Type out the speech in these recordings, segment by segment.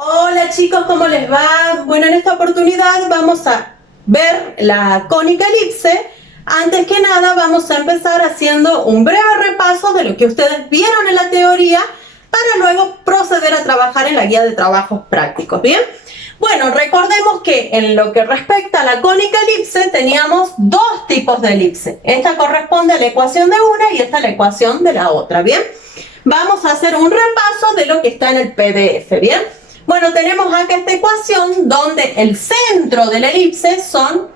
Hola chicos, ¿cómo les va? Bueno, en esta oportunidad vamos a ver la cónica elipse. Antes que nada vamos a empezar haciendo un breve repaso de lo que ustedes vieron en la teoría para luego proceder a trabajar en la guía de trabajos prácticos, ¿bien? Bueno, recordemos que en lo que respecta a la cónica elipse teníamos dos tipos de elipse. Esta corresponde a la ecuación de una y esta a la ecuación de la otra, ¿bien? Vamos a hacer un repaso de lo que está en el PDF, ¿bien? Bueno, tenemos acá esta ecuación donde el centro de la elipse son,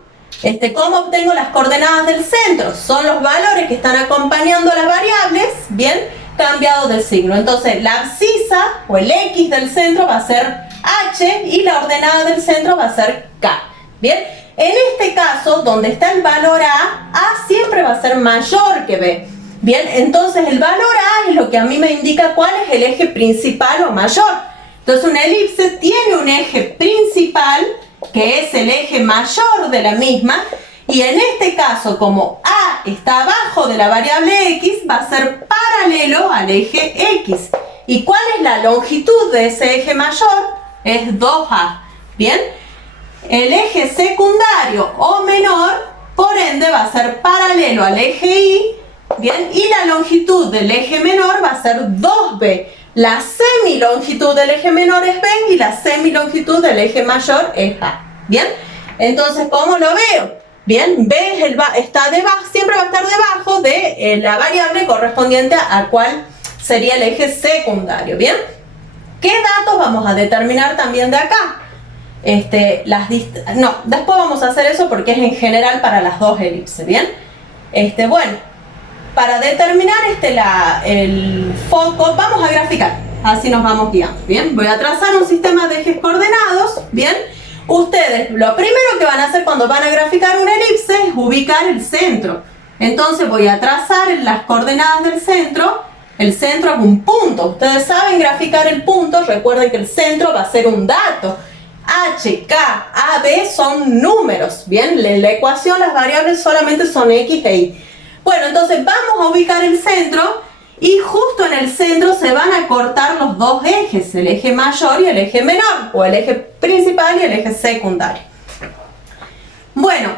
¿cómo obtengo las coordenadas del centro? Son los valores que están acompañando las variables, ¿bien? Cambiados de signo. Entonces, la abscisa o el X del centro va a ser H y la ordenada del centro va a ser K, ¿bien? En este caso, donde está el valor A siempre va a ser mayor que B. Bien, entonces el valor A es lo que a mí me indica cuál es el eje principal o mayor. Entonces una elipse tiene un eje principal, que es el eje mayor de la misma, y en este caso, como A está abajo de la variable X, va a ser paralelo al eje X. ¿Y cuál es la longitud de ese eje mayor? Es 2A. ¿Bien? El eje secundario o menor, por ende, va a ser paralelo al eje Y. Bien, y la longitud del eje menor va a ser 2B. La semilongitud del eje menor es B y la semilongitud del eje mayor es A. Bien, entonces, ¿cómo lo veo? Bien, B está debajo, siempre va a estar debajo de la variable correspondiente a cuál sería el eje secundario. Bien, ¿qué datos vamos a determinar también de acá? No, después vamos a hacer eso porque es en general para las dos elipses. Bien, bueno. Para determinar el foco, vamos a graficar, así nos vamos guiando, ¿bien? Voy a trazar un sistema de ejes coordenados, ¿bien? Ustedes, lo primero que van a hacer cuando van a graficar una elipse es ubicar el centro. Entonces voy a trazar las coordenadas del centro. El centro es un punto. Ustedes saben graficar el punto, recuerden que el centro va a ser un dato. H, K, A, B son números, ¿bien? En la ecuación las variables solamente son X e Y. Bueno, entonces vamos a ubicar el centro y justo en el centro se van a cortar los dos ejes, el eje mayor y el eje menor, o el eje principal y el eje secundario. Bueno,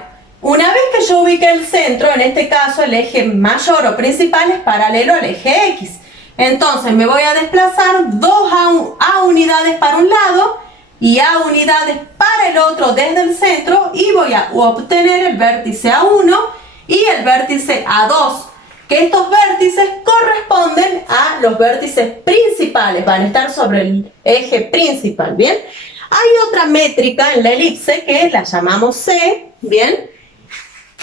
una vez que yo ubique el centro, en este caso el eje mayor o principal es paralelo al eje X. Entonces me voy a desplazar 2A unidades para un lado y A unidades para el otro desde el centro y voy a obtener el vértice A1 y el vértice A2, que estos vértices corresponden a los vértices principales, van a estar sobre el eje principal, ¿bien? Hay otra métrica en la elipse que la llamamos C, ¿bien?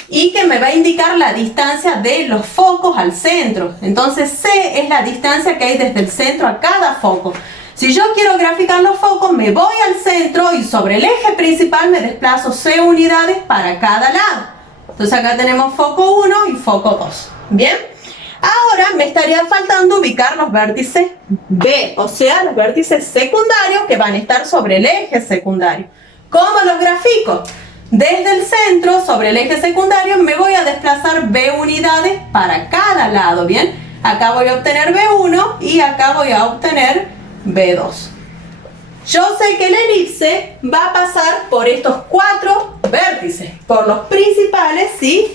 Y que me va a indicar la distancia de los focos al centro. Entonces C es la distancia que hay desde el centro a cada foco. Si yo quiero graficar los focos, me voy al centro y sobre el eje principal me desplazo C unidades para cada lado. Entonces acá tenemos foco 1 y foco 2. Bien, ahora me estaría faltando ubicar los vértices B, o sea, los vértices secundarios que van a estar sobre el eje secundario. ¿Cómo los grafico? Desde el centro, sobre el eje secundario, me voy a desplazar B unidades para cada lado. Bien, acá voy a obtener B1 y acá voy a obtener B2. Yo sé que la elipse va a pasar por estos 4 vértices, por los principales y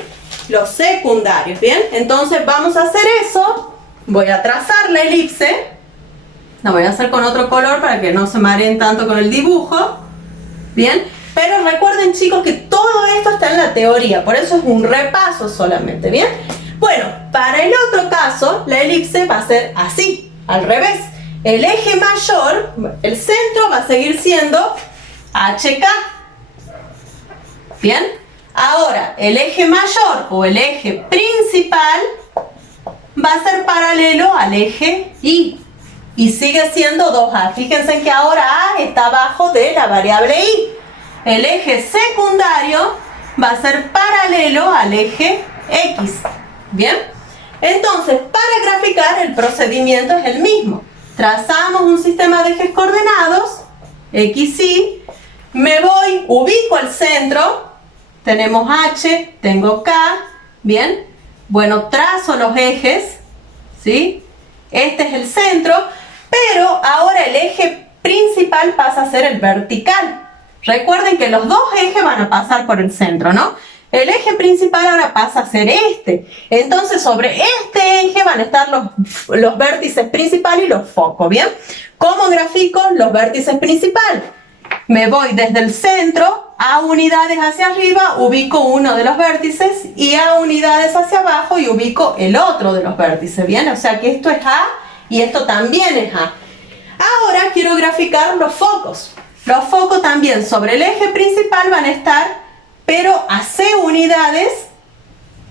los secundarios, ¿bien? Entonces vamos a hacer eso. Voy a trazar la elipse. La voy a hacer con otro color para que no se mareen tanto con el dibujo, ¿bien? Pero recuerden, chicos, que todo esto está en la teoría, por eso es un repaso solamente, ¿bien? Bueno, para el otro caso, la elipse va a ser así, al revés. El eje mayor, el centro va a seguir siendo HK. ¿Bien? Ahora, el eje mayor o el eje principal va a ser paralelo al eje Y. Y sigue siendo 2A. Fíjense que ahora A está abajo de la variable Y. El eje secundario va a ser paralelo al eje X. ¿Bien? Entonces, para graficar el procedimiento es el mismo. Trazamos un sistema de ejes coordenados, X, Y, me voy, ubico el centro, tenemos H, tengo K, ¿bien? Bueno, trazo los ejes, ¿sí? Este es el centro, pero ahora el eje principal pasa a ser el vertical. Recuerden que los dos ejes van a pasar por el centro, ¿no? El eje principal ahora pasa a ser este. Entonces, sobre este eje van a estar los vértices principales y los focos, ¿bien? ¿Cómo grafico los vértices principales? Me voy desde el centro a unidades hacia arriba, ubico uno de los vértices, y a unidades hacia abajo y ubico el otro de los vértices, ¿bien? O sea que esto es A y esto también es A. Ahora quiero graficar los focos. Los focos también sobre el eje principal van a estar, pero a C unidades,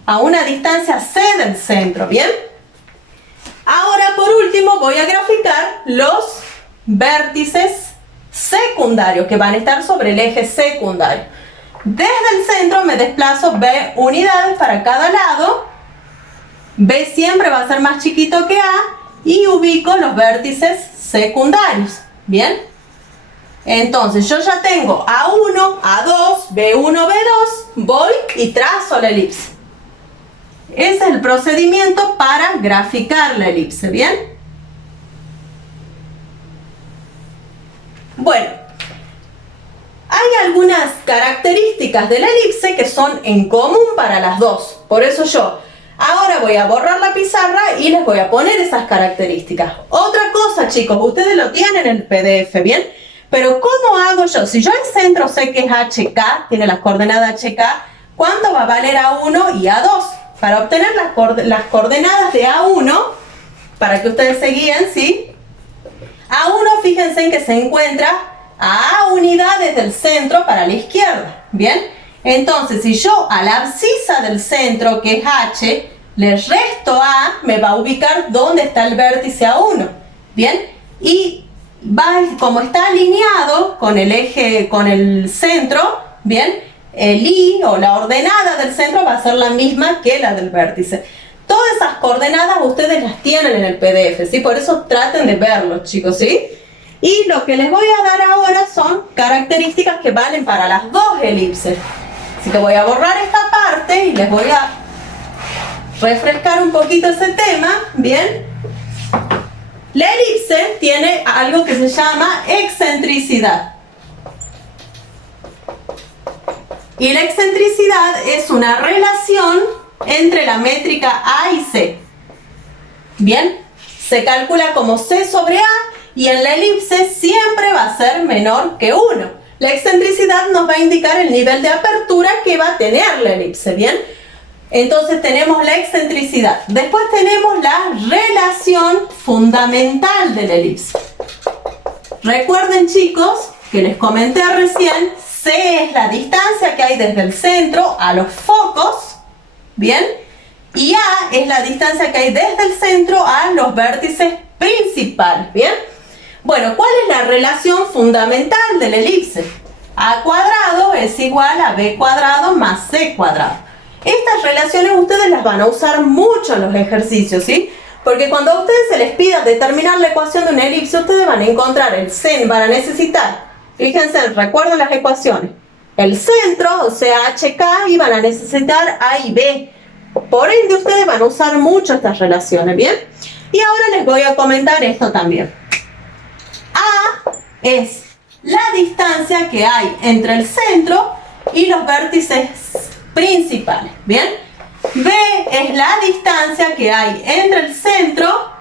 a una distancia C del centro, ¿bien? Ahora, por último, voy a graficar los vértices secundarios que van a estar sobre el eje secundario. Desde el centro me desplazo B unidades para cada lado. B siempre va a ser más chiquito que A y ubico los vértices secundarios, ¿bien? Entonces yo ya tengo A1, A2, B1, B2, voy y trazo la elipse. Ese es el procedimiento para graficar la elipse, ¿bien? Bueno, hay algunas características de la elipse que son en común para las dos. Por eso yo ahora voy a borrar la pizarra y les voy a poner esas características. Otra cosa, chicos, ustedes lo tienen en el PDF, ¿bien? Pero ¿cómo hago yo? Si yo el centro sé que es HK, tiene las coordenadas HK, ¿cuánto va a valer A1 y A2? Para obtener las coordenadas de A1, para que ustedes se guíen, ¿sí? A1, fíjense en que se encuentra a A unidades del centro para la izquierda, ¿bien? Entonces, si yo a la abscisa del centro, que es H, le resto A, me va a ubicar dónde está el vértice A1, ¿bien? Y como está alineado con el eje, con el centro, ¿bien? El I, o la ordenada del centro, va a ser la misma que la del vértice. Todas esas coordenadas ustedes las tienen en el PDF, ¿sí? Por eso traten de verlos, chicos, ¿sí? Y lo que les voy a dar ahora son características que valen para las dos elipses. Así que voy a borrar esta parte y les voy a refrescar un poquito ese tema, ¿bien? La elipse tiene algo que se llama excentricidad. Y la excentricidad es una relación entre la métrica A y C. Bien, se calcula como C sobre A y en la elipse siempre va a ser menor que 1. La excentricidad nos va a indicar el nivel de apertura que va a tener la elipse, ¿bien? Entonces tenemos la excentricidad. Después tenemos la relación fundamental de la elipse. Recuerden, chicos, que les comenté recién, C es la distancia que hay desde el centro a los focos, ¿bien? Y A es la distancia que hay desde el centro a los vértices principales, ¿bien? Bueno, ¿cuál es la relación fundamental de la elipse? A cuadrado es igual a B cuadrado más C cuadrado. Estas relaciones ustedes las van a usar mucho en los ejercicios, ¿sí? Porque cuando a ustedes se les pida determinar la ecuación de una elipse, ustedes van a encontrar el centro, van a necesitar, fíjense, recuerden las ecuaciones, el centro, o sea, HK, y van a necesitar A y B. Por ende, ustedes van a usar mucho estas relaciones, ¿bien? Y ahora les voy a comentar esto también. A es la distancia que hay entre el centro y los vértices principales, ¿bien? B es la distancia que hay entre el centro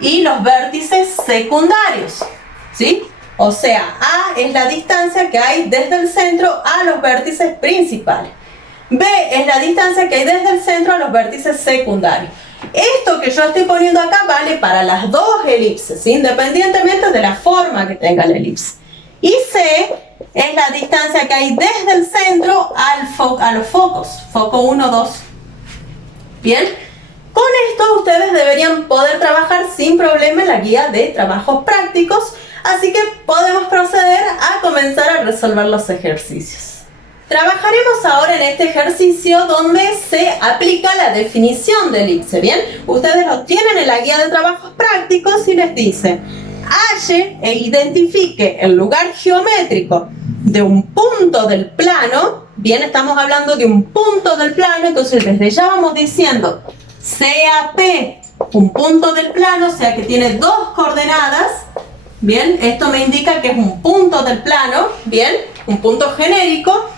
y los vértices secundarios, ¿sí? O sea, A es la distancia que hay desde el centro a los vértices principales. B es la distancia que hay desde el centro a los vértices secundarios. Esto que yo estoy poniendo acá vale para las dos elipses, ¿sí? Independientemente de la forma que tenga la elipse. Y C es la distancia que hay desde el centro a los focos, foco 1, 2. Bien, con esto ustedes deberían poder trabajar sin problema en la guía de trabajos prácticos, así que podemos proceder a comenzar a resolver los ejercicios. Trabajaremos ahora en este ejercicio donde se aplica la definición de elipse, ¿bien? Ustedes lo tienen en la guía de trabajos prácticos y les dice: halle e identifique el lugar geométrico de un punto del plano. Bien, estamos hablando de un punto del plano, entonces desde ya vamos diciendo sea P un punto del plano, o sea que tiene dos coordenadas, Bien, esto me indica que es un punto del plano, bien, un punto genérico,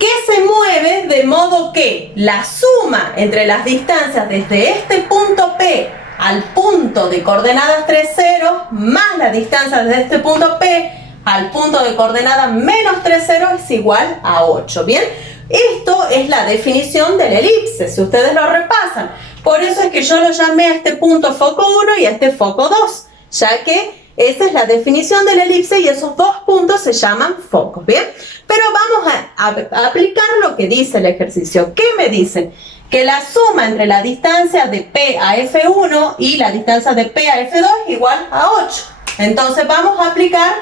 que se mueve de modo que la suma entre las distancias desde este punto P al punto de coordenadas 3, 0, más la distancia desde este punto P al punto de coordenadas menos 3, 0 es igual a 8, ¿bien? Esto es la definición de la elipse, si ustedes lo repasan. Por eso es que yo lo llamé a este punto foco 1 y a este foco 2, ya que esa es la definición de la elipse y esos dos puntos se llaman focos, ¿bien? Pero vamos a aplicar lo que dice el ejercicio. ¿Qué me dicen? Que la suma entre la distancia de P a F1 y la distancia de P a F2 es igual a 8. Entonces vamos a aplicar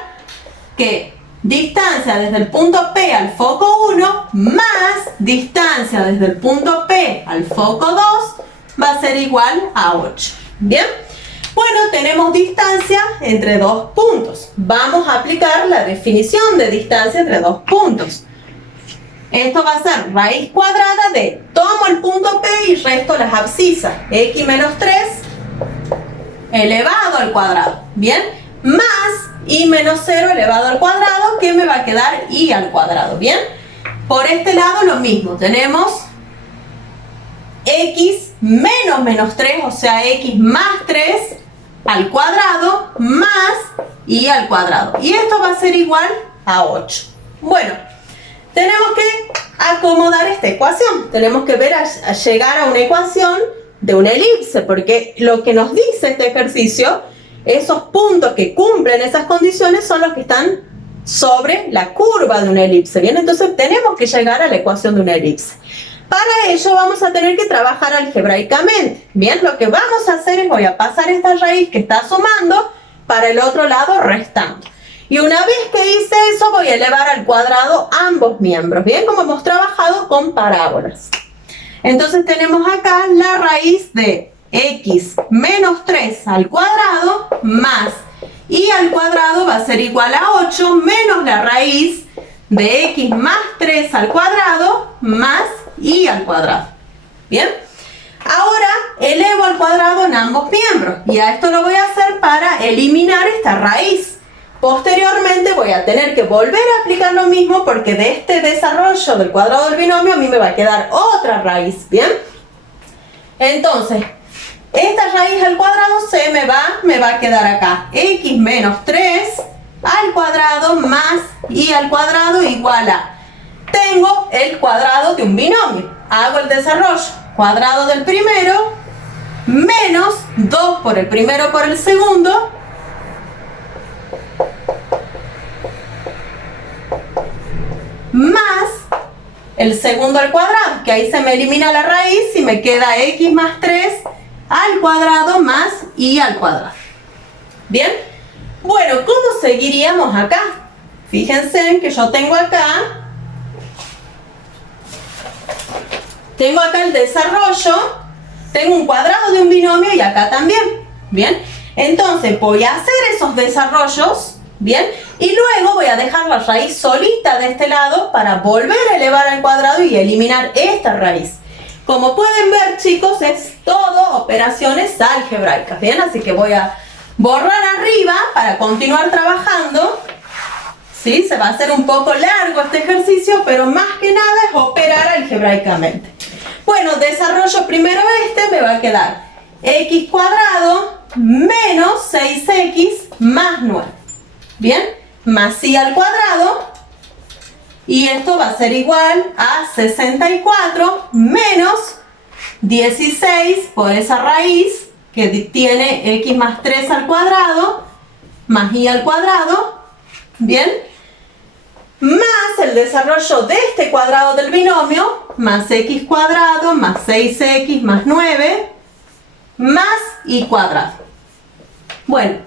que distancia desde el punto P al foco 1 más distancia desde el punto P al foco 2 va a ser igual a 8. ¿Bien? Bueno, tenemos distancia entre dos puntos. Vamos a aplicar la definición de distancia entre dos puntos. Esto va a ser raíz cuadrada de, tomo el punto P y resto las abscisas. X menos 3 elevado al cuadrado. ¿Bien? Más y menos 0 elevado al cuadrado, que me va a quedar y al cuadrado. ¿Bien? Por este lado lo mismo. Tenemos x menos 3, o sea, x más 3 al cuadrado más y al cuadrado. Y esto va a ser igual a 8. Bueno, tenemos que acomodar esta ecuación. Tenemos que ver a llegar a una ecuación de una elipse, porque lo que nos dice este ejercicio, esos puntos que cumplen esas condiciones son los que están sobre la curva de una elipse. Bien, entonces tenemos que llegar a la ecuación de una elipse. Para ello vamos a tener que trabajar algebraicamente. Bien, lo que vamos a hacer es voy a pasar esta raíz que está sumando para el otro lado restando. Y una vez que hice eso voy a elevar al cuadrado ambos miembros. Bien, como hemos trabajado con parábolas. Entonces tenemos acá la raíz de x menos 3 al cuadrado más y al cuadrado va a ser igual a 8 menos la raíz de x más 3 al cuadrado más y al cuadrado. Bien, ahora elevo al cuadrado en ambos miembros y a esto lo voy a hacer para eliminar esta raíz. Posteriormente voy a tener que volver a aplicar lo mismo porque de este desarrollo del cuadrado del binomio a mí me va a quedar otra raíz. Bien, entonces esta raíz al cuadrado me va a quedar acá x menos 3 al cuadrado más y al cuadrado igual a, tengo el cuadrado de un binomio, hago el desarrollo, cuadrado del primero menos 2 por el primero por el segundo más el segundo al cuadrado, que ahí se me elimina la raíz y me queda x más 3 al cuadrado más y al cuadrado. Bien, bueno, ¿cómo seguiríamos acá? Fíjense en que yo tengo acá el desarrollo, tengo un cuadrado de un binomio y acá también. Bien, entonces voy a hacer esos desarrollos, bien, y luego voy a dejar la raíz solita de este lado para volver a elevar al cuadrado y eliminar esta raíz. Como pueden ver, chicos, es todo operaciones algebraicas, bien, así que voy a borrar arriba para continuar trabajando. ¿Sí? Se va a hacer un poco largo este ejercicio, pero más que nada es operar algebraicamente. Bueno, desarrollo primero este, me va a quedar x cuadrado menos 6x más 9. Bien, más y al cuadrado. Y esto va a ser igual a 64 menos 16 por esa raíz que tiene x más 3 al cuadrado más y al cuadrado. Bien, más el desarrollo de este cuadrado del binomio, más x cuadrado, más 6x, más 9, más y cuadrado. Bueno,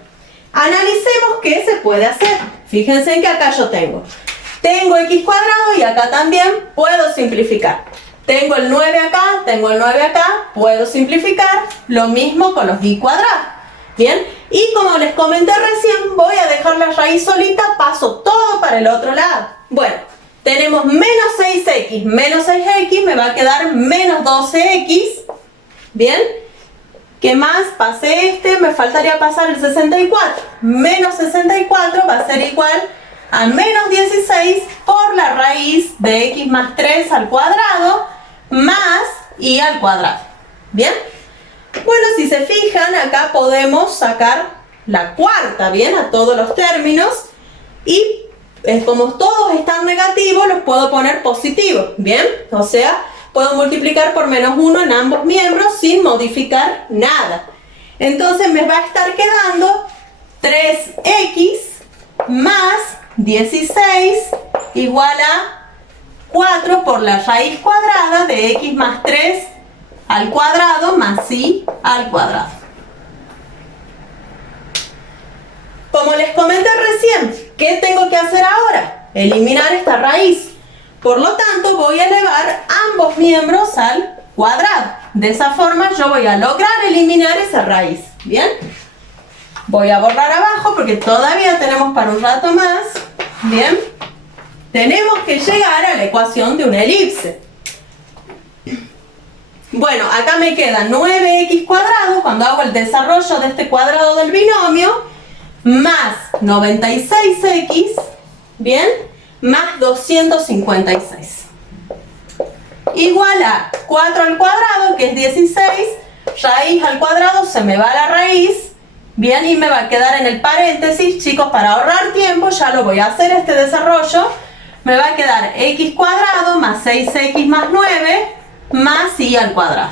analicemos qué se puede hacer. Fíjense en que acá yo tengo x cuadrado y acá también puedo simplificar. Tengo el 9 acá, tengo el 9 acá, puedo simplificar. Lo mismo con los y cuadrados. Bien, y como les comenté recién, voy a dejar la raíz solita, paso todo para el otro lado. Bueno, tenemos menos 6x, me va a quedar menos 12x. Bien, ¿Qué más? Pasé me faltaría pasar el 64. Menos 64 va a ser igual a menos 16 por la raíz de x más 3 al cuadrado más y al cuadrado. ¿Bien? Bueno, si se fijan, acá podemos sacar la cuarta, ¿bien? A todos los términos. Y como todos están negativos, los puedo poner positivos, ¿bien? O sea, puedo multiplicar por menos 1 en ambos miembros sin modificar nada. Entonces me va a estar quedando 3x más 16 igual a 4 por la raíz cuadrada de x más 3 al cuadrado más y al cuadrado. Como les comenté recién, ¿qué tengo que hacer ahora? Eliminar esta raíz. Por lo tanto, voy a elevar ambos miembros al cuadrado. De esa forma yo voy a lograr eliminar esa raíz. ¿Bien? Voy a borrar abajo porque todavía tenemos para un rato más. ¿Bien? Tenemos que llegar a la ecuación de una elipse. Bueno, acá me queda 9x cuadrado cuando hago el desarrollo de este cuadrado del binomio, más 96x, ¿bien? Más 256. Igual a 4 al cuadrado, que es 16, raíz al cuadrado, se me va la raíz, ¿bien? Y me va a quedar en el paréntesis, chicos, para ahorrar tiempo, ya lo voy a hacer este desarrollo, me va a quedar x cuadrado más 6x más 9 más y al cuadrado.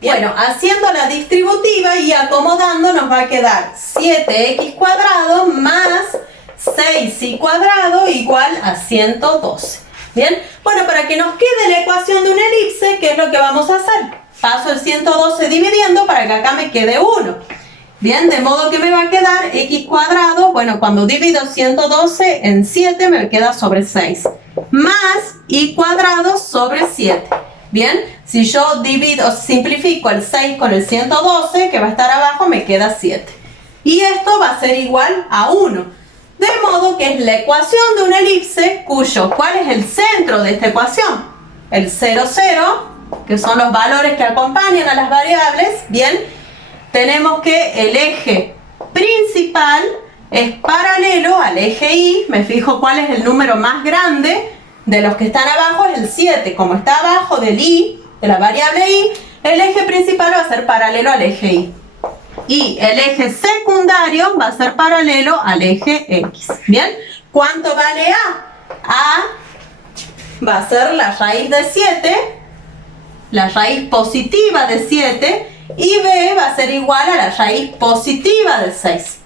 Bien. Bueno, haciendo la distributiva y acomodando nos va a quedar 7x cuadrado más 6y cuadrado igual a 112. Bien, bueno, para que nos quede la ecuación de una elipse, ¿qué es lo que vamos a hacer? Paso el 112 dividiendo para que acá me quede 1. Bien, de modo que me va a quedar x cuadrado, bueno, cuando divido 112 en 7 me queda sobre 6, más y cuadrado sobre 7. Bien, si yo simplifico el 6 con el 112, que va a estar abajo, me queda 7. Y esto va a ser igual a 1. De modo que es la ecuación de una elipse ¿cuál es el centro de esta ecuación? El 0, 0, que son los valores que acompañan a las variables. Bien, tenemos que el eje principal es paralelo al eje Y. Me fijo cuál es el número más grande. De los que están abajo es el 7, como está abajo del y, de la variable y, el eje principal va a ser paralelo al eje y. Y el eje secundario va a ser paralelo al eje x. ¿Bien? ¿Cuánto vale A? A va a ser la raíz de 7, la raíz positiva de 7, y B va a ser igual a la raíz positiva de 6.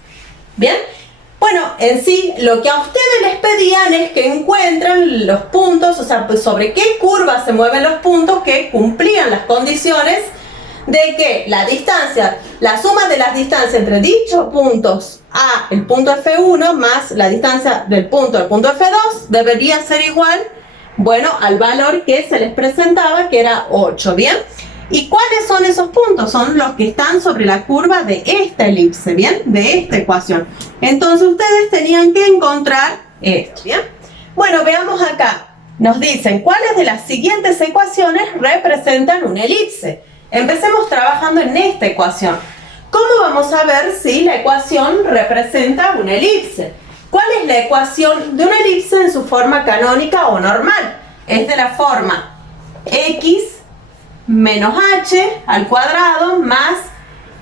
¿Bien? Bueno, en sí, lo que a ustedes les pedían es que encuentren los puntos, o sea, pues sobre qué curva se mueven los puntos que cumplían las condiciones de que la distancia, la suma de las distancias entre dichos puntos a el punto F1 más la distancia del punto al punto F2 debería ser igual, bueno, al valor que se les presentaba, que era 8, ¿bien? ¿Y cuáles son esos puntos? Son los que están sobre la curva de esta elipse, ¿bien? De esta ecuación. Entonces ustedes tenían que encontrar esto, ¿bien? Bueno, veamos acá. Nos dicen, ¿cuáles de las siguientes ecuaciones representan una elipse? Empecemos trabajando en esta ecuación. ¿Cómo vamos a ver si la ecuación representa una elipse? ¿Cuál es la ecuación de una elipse en su forma canónica o normal? Es de la forma x menos h al cuadrado más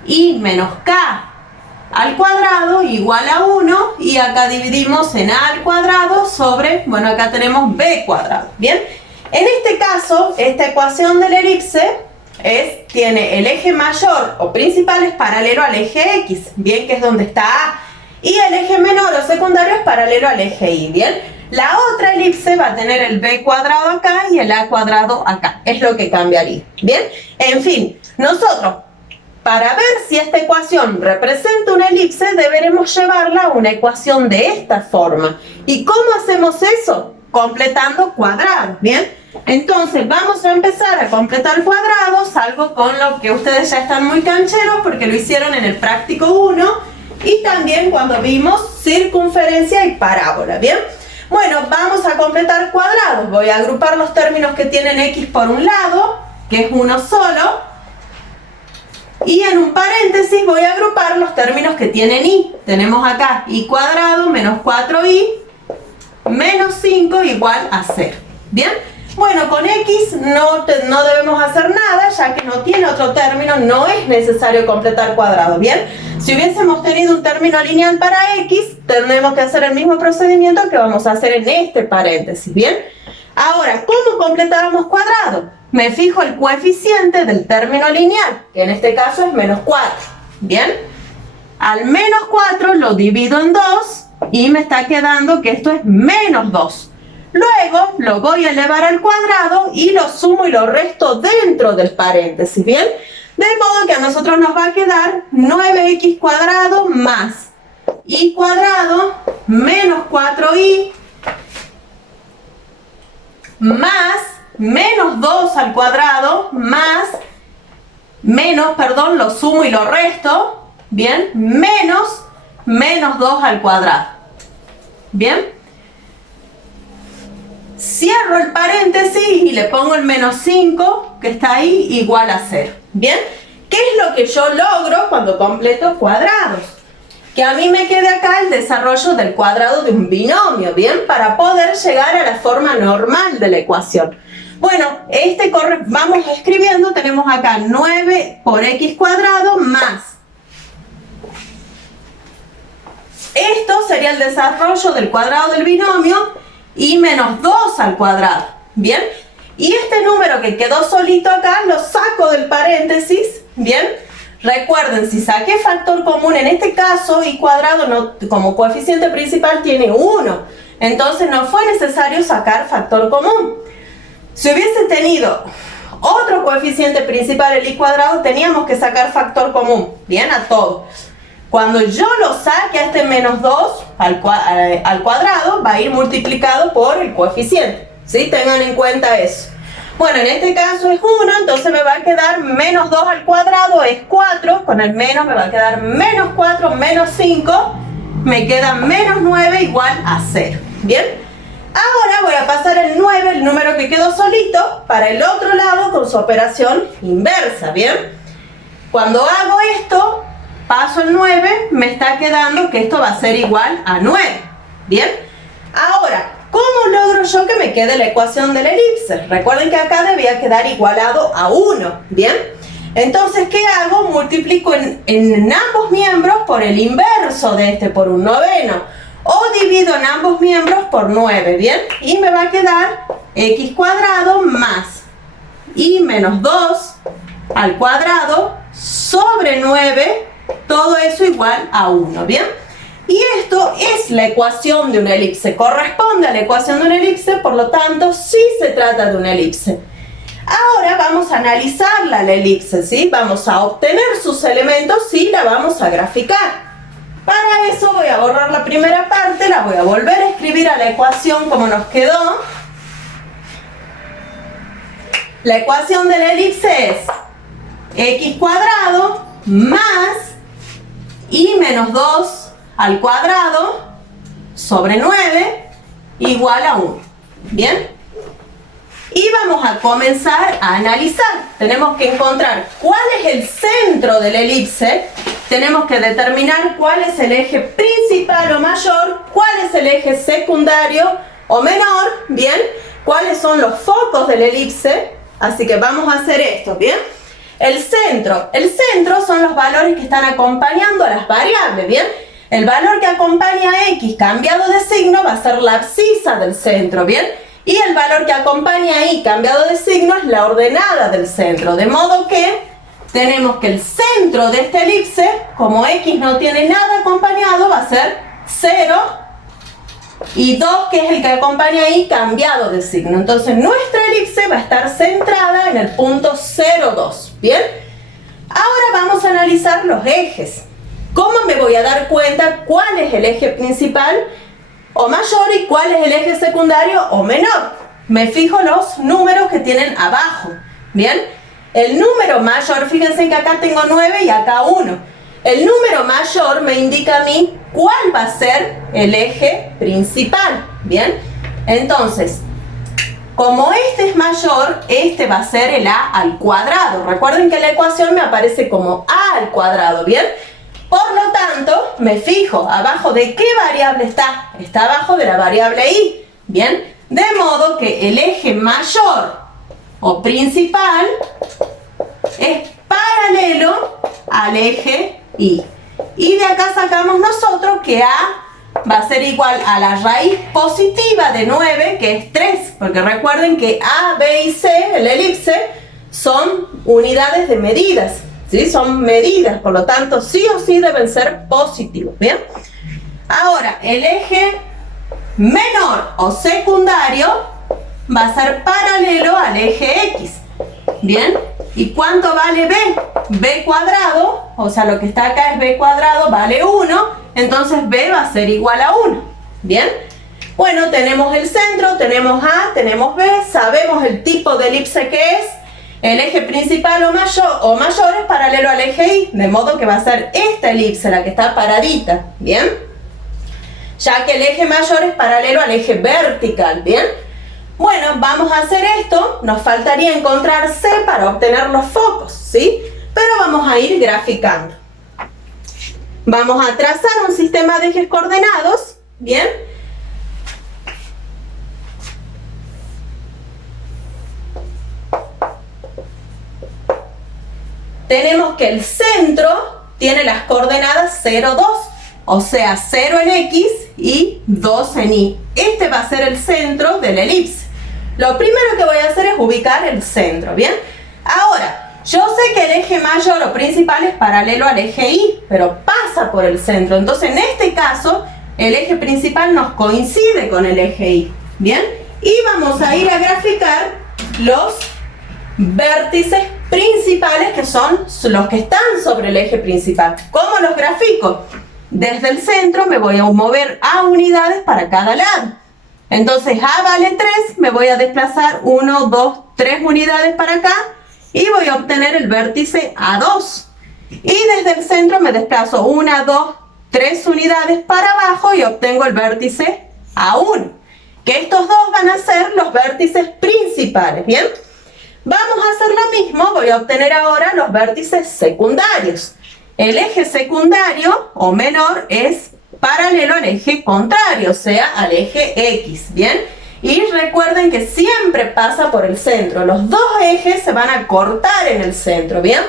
y menos k al cuadrado igual a 1, y acá dividimos en a al cuadrado sobre, bueno, acá tenemos b cuadrado. Bien, en este caso esta ecuación de la elipse tiene el eje mayor o principal es paralelo al eje x, bien, que es donde está a, y el eje menor o secundario es paralelo al eje y. Bien, la otra elipse va a tener el b cuadrado acá y el a cuadrado acá. Es lo que cambiaría. Bien, en fin, nosotros, para ver si esta ecuación representa una elipse, deberemos llevarla a una ecuación de esta forma. ¿Y cómo hacemos eso? Completando cuadrados. Bien, entonces vamos a empezar a completar cuadrados, algo con lo que ustedes ya están muy cancheros porque lo hicieron en el práctico 1 y también cuando vimos circunferencia y parábola. Bien, bueno, vamos a completar cuadrados. Voy a agrupar los términos que tienen x por un lado, que es uno solo, Y en un paréntesis voy a agrupar los términos que tienen y. Tenemos acá y cuadrado menos 4y menos 5 igual a 0. ¿Bien? Bueno, con x no debemos hacer nada, ya que no tiene otro término, no es necesario completar cuadrado. ¿Bien? Si hubiésemos tenido un término lineal para x, tenemos que hacer el mismo procedimiento que vamos a hacer en este paréntesis. ¿Bien? Ahora, ¿cómo completábamos cuadrado? Me fijo el coeficiente del término lineal, que en este caso es menos 4. ¿Bien? Al menos 4 lo divido en 2 y me está quedando que esto es menos 2. Luego lo voy a elevar al cuadrado y lo sumo y lo resto dentro del paréntesis. ¿Bien? De modo que a nosotros nos va a quedar 9x cuadrado más y cuadrado menos 4y más menos 2 al cuadrado más lo sumo y lo resto, ¿bien? Menos 2 al cuadrado. ¿Bien? Cierro el paréntesis y le pongo el menos 5 que está ahí igual a 0. ¿Bien? ¿Qué es lo que yo logro cuando completo cuadrados? Que a mí me quede acá el desarrollo del cuadrado de un binomio, ¿bien? Para poder llegar a la forma normal de la ecuación. Bueno, vamos escribiendo, tenemos acá 9 por x cuadrado más. Esto sería el desarrollo del cuadrado del binomio y menos 2 al cuadrado, ¿bien? Y este número que quedó solito acá lo saco del paréntesis, ¿bien? Recuerden, si saqué factor común, en este caso y cuadrado como coeficiente principal tiene 1, entonces no fue necesario sacar factor común. Si hubiese tenido otro coeficiente principal, el y cuadrado, teníamos que sacar factor común, ¿bien? A todo. Cuando yo lo saque a este menos 2 al cuadrado, va a ir multiplicado por el coeficiente, ¿sí? Tengan en cuenta eso. Bueno, en este caso es 1, entonces me va a quedar menos 2 al cuadrado, es 4, con el menos me va a quedar menos 4 menos 5, me queda menos 9 igual a 0, ¿bien? Ahora voy a pasar el 9, el número que quedó solito, para el otro lado con su operación inversa, ¿bien? Cuando hago esto, paso el 9, me está quedando que esto va a ser igual a 9, ¿bien? Ahora, ¿cómo logro yo que me quede la ecuación de la elipse? Recuerden que acá debía quedar igualado a 1, ¿bien? Entonces, ¿qué hago? Multiplico en ambos miembros por el inverso de este, por un noveno. O divido en ambos miembros por 9, ¿bien? Y me va a quedar x cuadrado más y menos 2 al cuadrado sobre 9, todo eso igual a 1, ¿bien? Y esto es la ecuación de una elipse, corresponde a la ecuación de una elipse, por lo tanto, sí se trata de una elipse. Ahora vamos a analizarla, la elipse, ¿sí? Vamos a obtener sus elementos y la vamos a graficar. Para eso voy a borrar la primera parte, la voy a volver a escribir a la ecuación como nos quedó. La ecuación de la elipse es x cuadrado más y menos 2 al cuadrado sobre 9 igual a 1. ¿Bien? Y vamos a comenzar a analizar. Tenemos que encontrar cuál es el centro de la elipse. Tenemos que determinar cuál es el eje principal o mayor, cuál es el eje secundario o menor, ¿bien? Cuáles son los focos de la elipse. Así que vamos a hacer esto, ¿bien? El centro son los valores que están acompañando a las variables, ¿bien? El valor que acompaña a x cambiado de signo va a ser la abscisa del centro, ¿bien? Y el valor que acompaña a y cambiado de signo es la ordenada del centro. De modo que tenemos que el centro de esta elipse, como x no tiene nada acompañado, va a ser 0 y 2, que es el que acompaña a y cambiado de signo. Entonces nuestra elipse va a estar centrada en el punto 0, 2. ¿Bien? Ahora vamos a analizar los ejes. ¿Cómo me voy a dar cuenta cuál es el eje principal o mayor y cuál es el eje secundario o menor? Me fijo los números que tienen abajo. ¿Bien? El número mayor, fíjense que acá tengo 9 y acá 1. El número mayor me indica a mí cuál va a ser el eje principal. ¿Bien? Entonces, Como este es mayor, este va a ser el a al cuadrado. Recuerden que la ecuación me aparece como a al cuadrado, ¿bien? Por lo tanto, me fijo abajo de qué variable está. Está abajo de la variable y, ¿bien? De modo que el eje mayor o principal es paralelo al eje y. Y de acá sacamos nosotros que a va a ser igual a la raíz positiva de 9, que es 3, porque recuerden que A, B y C, el elipse, son unidades de medidas, ¿sí? Son medidas, por lo tanto, sí o sí deben ser positivos, ¿bien? Ahora, el eje menor o secundario va a ser paralelo al eje X, ¿bien? ¿Y cuánto vale B? B cuadrado, o sea, lo que está acá es B cuadrado, vale 1, entonces B va a ser igual a 1, ¿bien? Bueno, tenemos el centro, tenemos A, tenemos B, sabemos el tipo de elipse que es, el eje principal o mayor es paralelo al eje Y, de modo que va a ser esta elipse, la que está paradita, ¿bien? Ya que el eje mayor es paralelo al eje vertical, ¿bien? Bueno, vamos a hacer esto, nos faltaría encontrar C para obtener los focos, ¿sí? Pero vamos a ir graficando. Vamos a trazar un sistema de ejes coordenados, ¿bien? Tenemos que el centro tiene las coordenadas 0, 2, o sea, 0 en X y 2 en Y. Este va a ser el centro de la elipse. Lo primero que voy a hacer es ubicar el centro, ¿bien? Ahora, yo sé que el eje mayor o principal es paralelo al eje Y, pero pasa por el centro. Entonces, en este caso, el eje principal nos coincide con el eje Y, ¿bien? Y vamos a ir a graficar los vértices principales, que son los que están sobre el eje principal. ¿Cómo los grafico? Desde el centro me voy a mover a unidades para cada lado. Entonces A vale 3, me voy a desplazar 1, 2, 3 unidades para acá y voy a obtener el vértice A2. Y desde el centro me desplazo 1, 2, 3 unidades para abajo y obtengo el vértice A1. Que estos dos van a ser los vértices principales, ¿bien? Vamos a hacer lo mismo, voy a obtener ahora los vértices secundarios. El eje secundario o menor es paralelo al eje contrario, o sea, al eje X, ¿bien? Y recuerden que siempre pasa por el centro. Los dos ejes se van a cortar en el centro, ¿bien?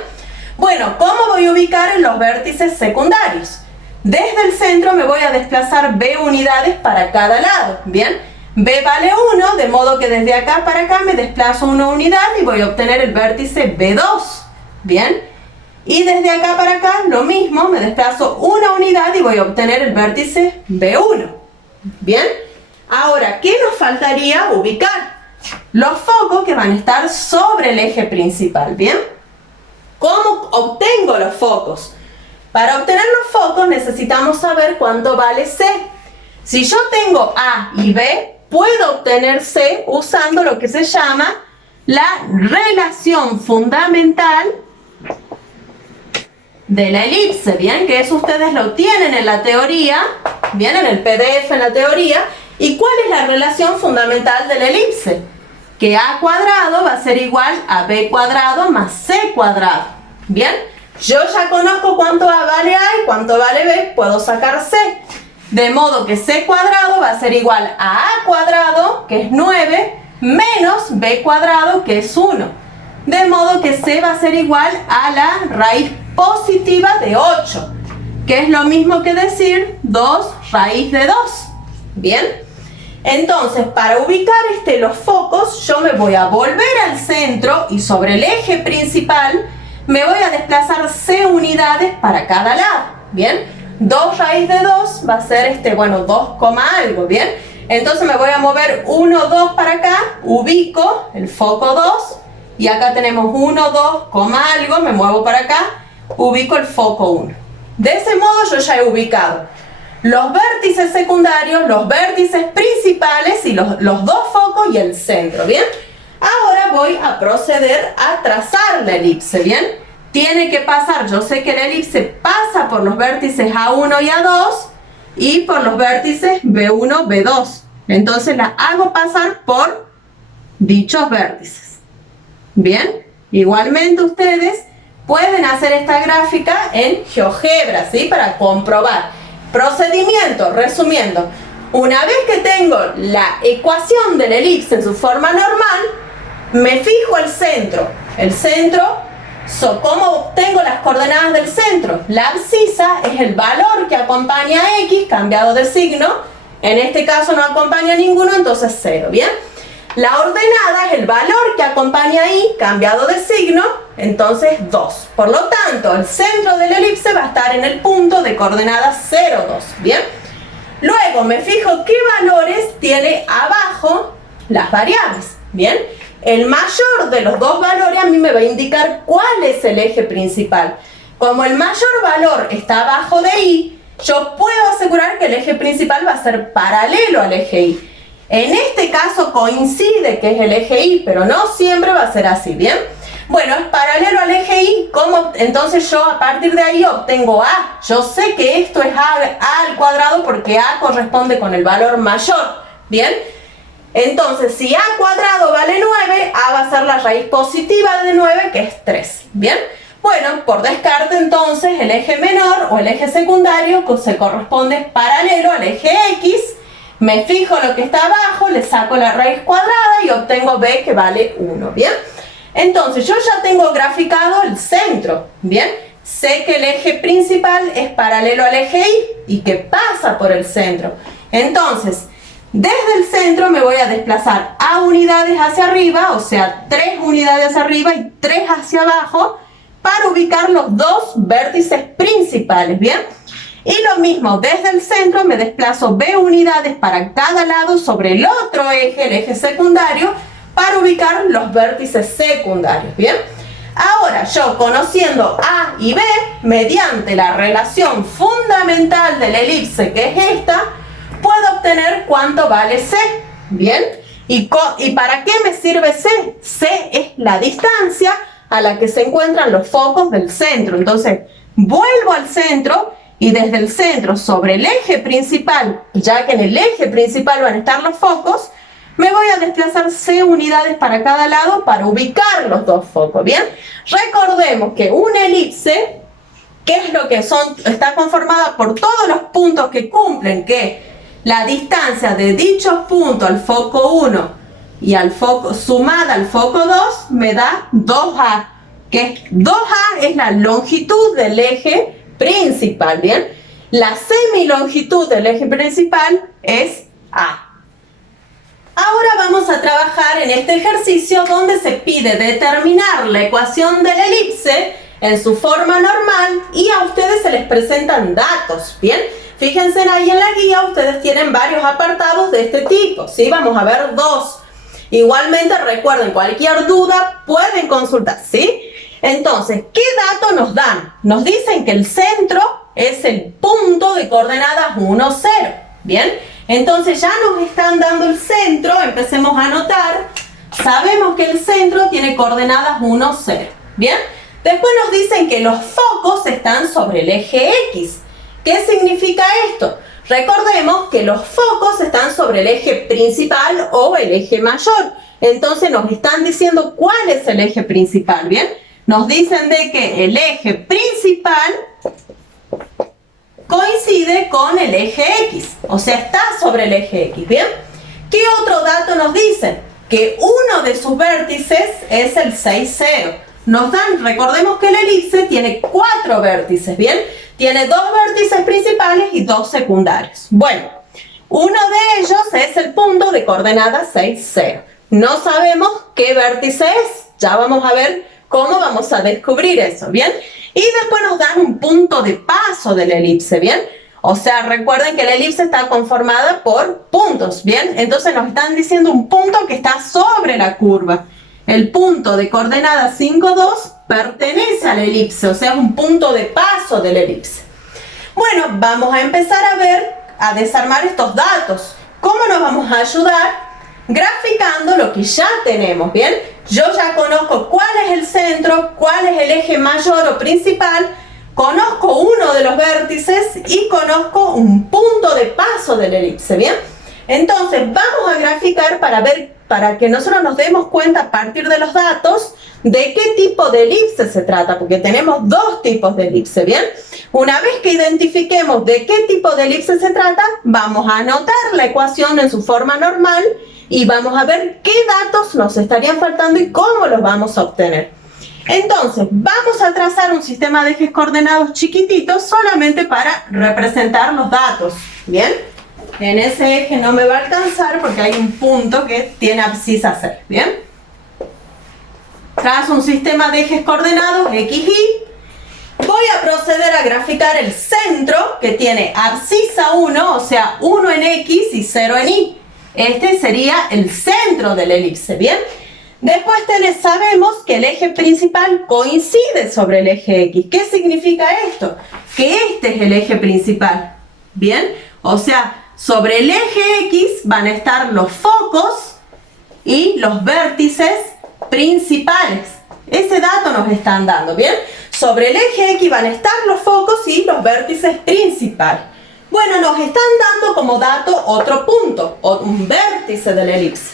Bueno, ¿cómo voy a ubicar en los vértices secundarios? Desde el centro me voy a desplazar B unidades para cada lado, ¿bien? B vale 1, de modo que desde acá para acá me desplazo 1 unidad y voy a obtener el vértice B2, ¿bien? Y desde acá para acá, lo mismo, me desplazo 1 unidad y voy a obtener el vértice B1. ¿Bien? Ahora, ¿qué nos faltaría ubicar? Los focos que van a estar sobre el eje principal. ¿Bien? ¿Cómo obtengo los focos? Para obtener los focos necesitamos saber cuánto vale C. Si yo tengo A y B, puedo obtener C usando lo que se llama la relación fundamental de la elipse, ¿bien? Que eso ustedes lo tienen en la teoría, ¿bien? En el PDF, en la teoría. ¿Y cuál es la relación fundamental de la elipse? Que A cuadrado va a ser igual a B cuadrado más C cuadrado, ¿bien? Yo ya conozco cuánto A vale A y cuánto vale B, puedo sacar C. De modo que C cuadrado va a ser igual a A cuadrado, que es 9, menos B cuadrado, que es 1. De modo que C va a ser igual a la raíz positiva de 8, que es lo mismo que decir 2 raíz de 2. ¿Bien? Entonces, para ubicar los focos, yo me voy a volver al centro y sobre el eje principal me voy a desplazar C unidades para cada lado. ¿Bien? 2 raíz de 2 va a ser 2, algo. ¿Bien? Entonces me voy a mover 1, 2 para acá, ubico el foco 2 y acá tenemos 1, 2, algo, me muevo para acá, ubico el foco 1. De ese modo yo ya he ubicado los vértices secundarios, los vértices principales y los dos focos y el centro, ¿bien? Ahora voy a proceder a trazar la elipse, ¿bien? Tiene que pasar, yo sé que la elipse pasa por los vértices A1 y A2 y por los vértices B1, B2. Entonces la hago pasar por dichos vértices. Bien, igualmente ustedes pueden hacer esta gráfica en GeoGebra, ¿sí? Para comprobar. Procedimiento, resumiendo. Una vez que tengo la ecuación de la elipse en su forma normal, me fijo el centro. El centro, ¿cómo obtengo las coordenadas del centro? La abscisa es el valor que acompaña a X cambiado de signo. En este caso no acompaña ninguno, entonces 0, ¿bien? La ordenada es el valor que acompaña a Y cambiado de signo, entonces 2. Por lo tanto, el centro de la elipse va a estar en el punto de coordenadas 0, 2, ¿bien? Luego me fijo qué valores tiene abajo las variables, ¿bien? El mayor de los dos valores a mí me va a indicar cuál es el eje principal. Como el mayor valor está abajo de Y, yo puedo asegurar que el eje principal va a ser paralelo al eje Y. En este caso coincide que es el eje Y, pero no siempre va a ser así, ¿bien? Bueno, es paralelo al eje Y, entonces yo a partir de ahí obtengo A. Yo sé que esto es A al cuadrado porque A corresponde con el valor mayor, ¿bien? Entonces, si A cuadrado vale 9, A va a ser la raíz positiva de 9, que es 3, ¿bien? Bueno, por descarte entonces el eje menor o el eje secundario se corresponde paralelo al eje X. Me fijo lo que está abajo, le saco la raíz cuadrada y obtengo B que vale 1, ¿bien? Entonces yo ya tengo graficado el centro, ¿bien? Sé que el eje principal es paralelo al eje Y y que pasa por el centro. Entonces, desde el centro me voy a desplazar A unidades hacia arriba, o sea, 3 unidades hacia arriba y 3 hacia abajo, para ubicar los dos vértices principales, ¿bien? Y lo mismo, desde el centro me desplazo B unidades para cada lado sobre el otro eje, el eje secundario, para ubicar los vértices secundarios, ¿bien? Ahora, yo conociendo A y B, mediante la relación fundamental de la elipse, que es esta, puedo obtener cuánto vale C, ¿bien? ¿Y para qué me sirve C? C es la distancia a la que se encuentran los focos del centro. Entonces, vuelvo al centro y desde el centro sobre el eje principal, ya que en el eje principal van a estar los focos, me voy a desplazar C unidades para cada lado para ubicar los dos focos, ¿bien? Recordemos que una elipse, ¿qué es lo que son? Está conformada por todos los puntos que cumplen, que la distancia de dichos puntos al foco 1 y al foco sumada al foco 2 me da 2A, que 2A es la longitud del eje principal, ¿bien? La semilongitud del eje principal es A. Ahora vamos a trabajar en este ejercicio donde se pide determinar la ecuación de la elipse en su forma normal y a ustedes se les presentan datos, ¿bien? Fíjense ahí en la guía, ustedes tienen varios apartados de este tipo, ¿sí? Vamos a ver 2. Igualmente recuerden, cualquier duda pueden consultar, ¿sí? Entonces, ¿qué datos nos dan? Nos dicen que el centro es el punto de coordenadas 1, 0, ¿bien? Entonces ya nos están dando el centro, empecemos a anotar. Sabemos que el centro tiene coordenadas 1, 0, ¿bien? Después nos dicen que los focos están sobre el eje X. ¿Qué significa esto? Recordemos que los focos están sobre el eje principal o el eje mayor. Entonces nos están diciendo cuál es el eje principal, ¿bien? Nos dicen de que el eje principal coincide con el eje X, o sea, está sobre el eje X, ¿bien? ¿Qué otro dato nos dicen? Que uno de sus vértices es el 6, 0. Nos dan, recordemos que la elipse tiene 4 vértices, ¿bien? Tiene 2 vértices principales y 2 secundarios. Bueno, uno de ellos es el punto de coordenadas 6, 0. No sabemos qué vértice es, ya vamos a ver cómo vamos a descubrir eso, ¿bien? Y después nos dan un punto de paso de la elipse, ¿bien? O sea, recuerden que la elipse está conformada por puntos, ¿bien? Entonces nos están diciendo un punto que está sobre la curva. El punto de coordenadas 5, 2 pertenece a la elipse, o sea, es un punto de paso de la elipse. Bueno, vamos a empezar a desarmar estos datos. ¿Cómo nos vamos a ayudar? Graficando lo que ya tenemos, ¿bien? Yo ya conozco cuál es el centro, cuál es el eje mayor o principal, conozco uno de los vértices y conozco un punto de paso de la elipse, ¿bien? Entonces vamos a graficar para ver para que nosotros nos demos cuenta a partir de los datos de qué tipo de elipse se trata, porque tenemos dos tipos de elipse, ¿bien? Una vez que identifiquemos de qué tipo de elipse se trata, vamos a anotar la ecuación en su forma normal y vamos a ver qué datos nos estarían faltando y cómo los vamos a obtener. Entonces, vamos a trazar un sistema de ejes coordenados chiquititos solamente para representar los datos, ¿bien? En ese eje no me va a alcanzar porque hay un punto que tiene abscisa 6, ¿bien? Trazo un sistema de ejes coordenados X, Y. Voy a proceder a graficar el centro que tiene abscisa 1, o sea, 1 en X y 0 en Y. Este sería el centro del elipse, ¿bien? Después sabemos que el eje principal coincide sobre el eje X. ¿Qué significa esto? Que este es el eje principal, ¿bien? O sea, sobre el eje X van a estar los focos y los vértices principales. Ese dato nos están dando, ¿bien? Sobre el eje X van a estar los focos y los vértices principales. Bueno, nos están dando como dato otro punto, o un vértice del elipse.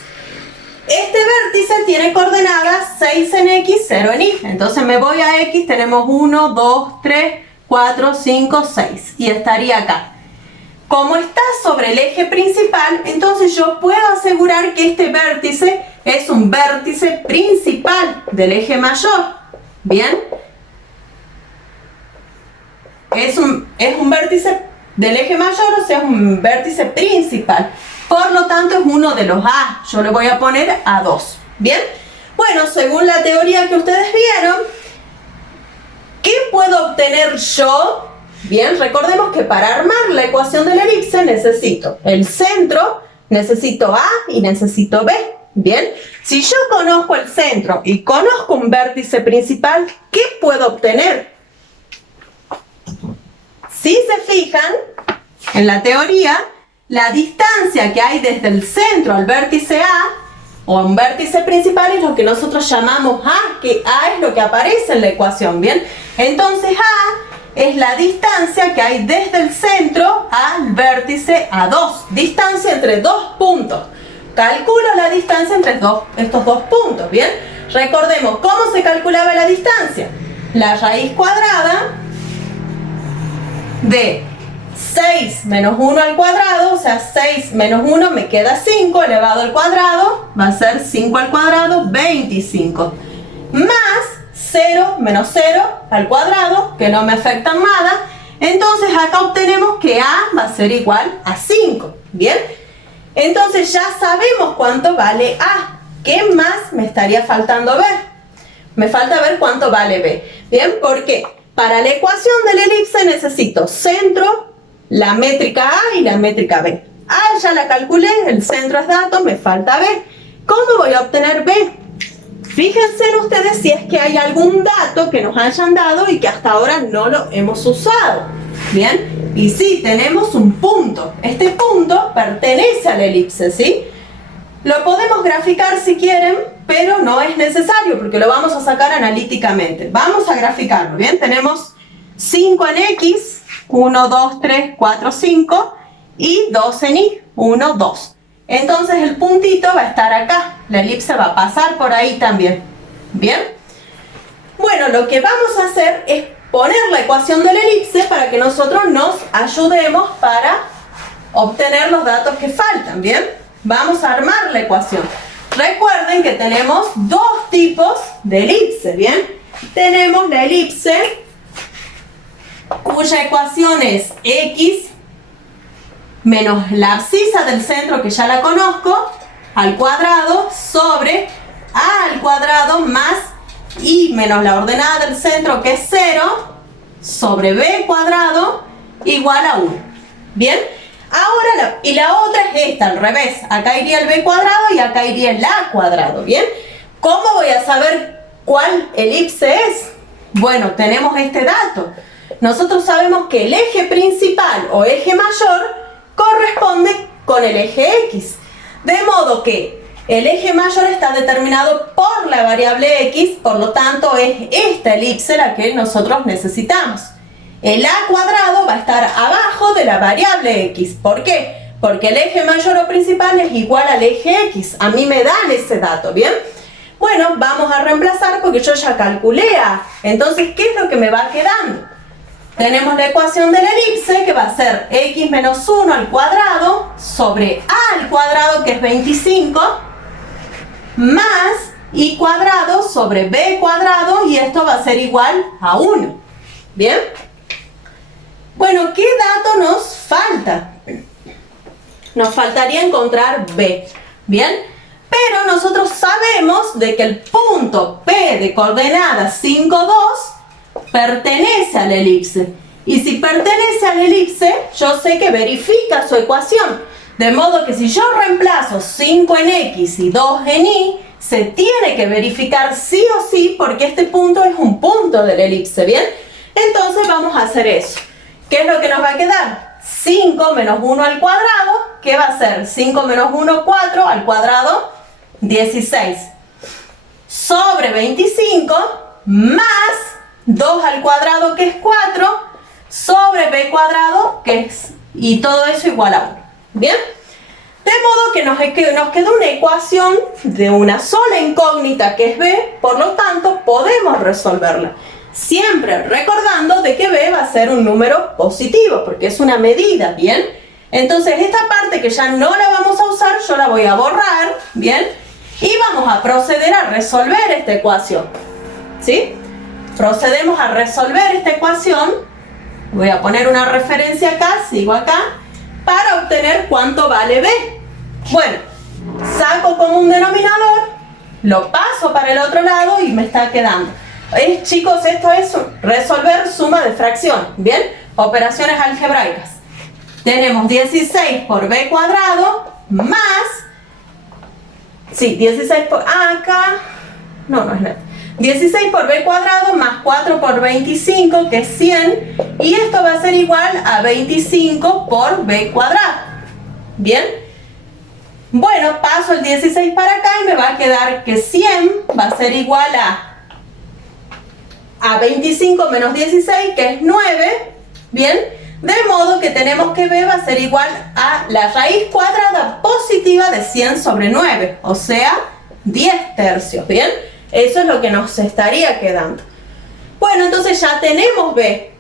Este vértice tiene coordenadas 6 en X, 0 en Y. Entonces me voy a X, tenemos 1, 2, 3, 4, 5, 6. Y estaría acá. Como está sobre el eje principal, entonces yo puedo asegurar que este vértice es un vértice principal del eje mayor. ¿Bien? Es un vértice del eje mayor, o sea, es un vértice principal. Por lo tanto, es uno de los A. Yo le voy a poner A2. ¿Bien? Bueno, según la teoría que ustedes vieron, ¿qué puedo obtener yo? Bien, recordemos que para armar la ecuación del elipse necesito el centro, necesito A y necesito B. Bien, si yo conozco el centro y conozco un vértice principal, ¿qué puedo obtener? Si se fijan, en la teoría, la distancia que hay desde el centro al vértice A, o un vértice principal, es lo que nosotros llamamos A, que A es lo que aparece en la ecuación, ¿bien? Entonces A es la distancia que hay desde el centro al vértice A2, distancia entre dos puntos. Calculo la distancia entre estos dos puntos, ¿bien? Recordemos, ¿cómo se calculaba la distancia? La raíz cuadrada de 6 menos 1 al cuadrado, o sea, 6 menos 1 me queda 5, elevado al cuadrado, va a ser 5 al cuadrado, 25. Más 0 menos 0 al cuadrado, que no me afecta nada. Entonces acá obtenemos que A va a ser igual a 5, ¿bien? Entonces ya sabemos cuánto vale A. ¿Qué más me estaría faltando ver? Me falta ver cuánto vale B. ¿Bien? Porque para la ecuación del elipse necesito centro, la métrica A y la métrica B. A ya la calculé, el centro es dato, me falta B. ¿Cómo voy a obtener B? Fíjense en ustedes si es que hay algún dato que nos hayan dado y que hasta ahora no lo hemos usado. ¿Bien? Y sí, tenemos un punto. Este punto pertenece al elipse, ¿sí? Lo podemos graficar si quieren, pero no es necesario porque lo vamos a sacar analíticamente. Vamos a graficarlo, ¿bien? Tenemos 5 en X, 1, 2, 3, 4, 5 y 2 en Y, 1, 2. Entonces el puntito va a estar acá, la elipse va a pasar por ahí también. ¿Bien? Bueno, lo que vamos a hacer es poner la ecuación del elipse para que nosotros nos ayudemos para obtener los datos que faltan. ¿Bien? Vamos a armar la ecuación. Recuerden que tenemos dos tipos de elipse. ¿Bien? Tenemos la elipse cuya ecuación es X menos la abscisa del centro, que ya la conozco, al cuadrado, sobre A al cuadrado más Y menos la ordenada del centro, que es 0, sobre B cuadrado, igual a 1. ¿Bien? Ahora, y la otra es esta, al revés. Acá iría el B cuadrado y acá iría el A cuadrado. ¿Bien? ¿Cómo voy a saber cuál elipse es? Bueno, tenemos este dato. Nosotros sabemos que el eje principal o eje mayor corresponde con el eje X. De modo que el eje mayor está determinado por la variable X, por lo tanto es esta elipse la que nosotros necesitamos. El A cuadrado va a estar abajo de la variable X. ¿Por qué? porque el eje mayor o principal es igual al eje X. A mí me dan ese dato, ¿bien? Bueno, vamos a reemplazar porque yo ya calculé A. Entonces, ¿qué es lo que me va quedando? Tenemos la ecuación de la elipse que va a ser x menos 1 al cuadrado sobre a al cuadrado, que es 25, más y cuadrado sobre b cuadrado, y esto va a ser igual a 1. ¿Bien? Bueno, ¿qué dato nos falta? Nos faltaría encontrar b. ¿Bien? Pero nosotros sabemos de que el punto P de coordenadas 5, 2 pertenece a la elipse. Y si pertenece a la elipse, yo sé que verifica su ecuación. De modo que si yo reemplazo 5 en X y 2 en Y, se tiene que verificar sí o sí, porque este punto es un punto de la elipse, ¿bien? Entonces vamos a hacer eso. ¿Qué es lo que nos va a quedar? 5 menos 1 al cuadrado, ¿qué va a ser? 5 menos 1, 4 al cuadrado, 16. Sobre 25 más 2 al cuadrado, que es 4, sobre b cuadrado, que es, y todo eso igual a 1. ¿Bien? De modo que nos queda una ecuación de una sola incógnita, que es b, por lo tanto podemos resolverla. Siempre recordando de que b va a ser un número positivo, porque es una medida, ¿bien? Entonces esta parte que ya no la vamos a usar, yo la voy a borrar, ¿bien? Y vamos a proceder a resolver esta ecuación, ¿sí? Procedemos a resolver esta ecuación. Voy a poner una referencia acá, sigo acá, para obtener cuánto vale b. Bueno, saco como un denominador, lo paso para el otro lado y me está quedando. Chicos, esto es resolver suma de fracción, ¿bien? Operaciones algebraicas. Tenemos 16 por b cuadrado más... Sí, 16 por... acá... No es nada. 16 por b cuadrado más 4 por 25, que es 100. Y esto va a ser igual a 25 por b cuadrado. ¿Bien? Bueno, paso el 16 para acá y me va a quedar que 100 va a ser igual a 25 menos 16, que es 9. ¿Bien? De modo que tenemos que b va a ser igual a la raíz cuadrada positiva de 100 sobre 9. O sea, 10 tercios. ¿Bien? Eso es lo que nos estaría quedando. Bueno, entonces ya tenemos b,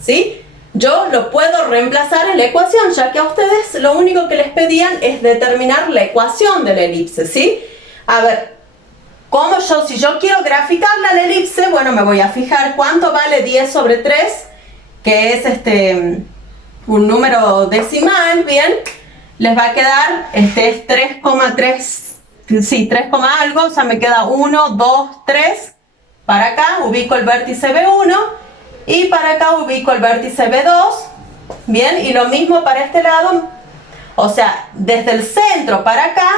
¿sí? Yo lo puedo reemplazar en la ecuación, ya que a ustedes lo único que les pedían es determinar la ecuación de la elipse, ¿sí? A ver, si yo quiero graficarla la elipse, bueno, me voy a fijar cuánto vale 10 sobre 3, que es un número decimal, ¿bien? Les va a quedar, es 3,3. Sí, 3, algo, o sea, me queda 1, 2, 3. Para acá ubico el vértice B1 y para acá ubico el vértice B2. Bien, y lo mismo para este lado. O sea, desde el centro para acá,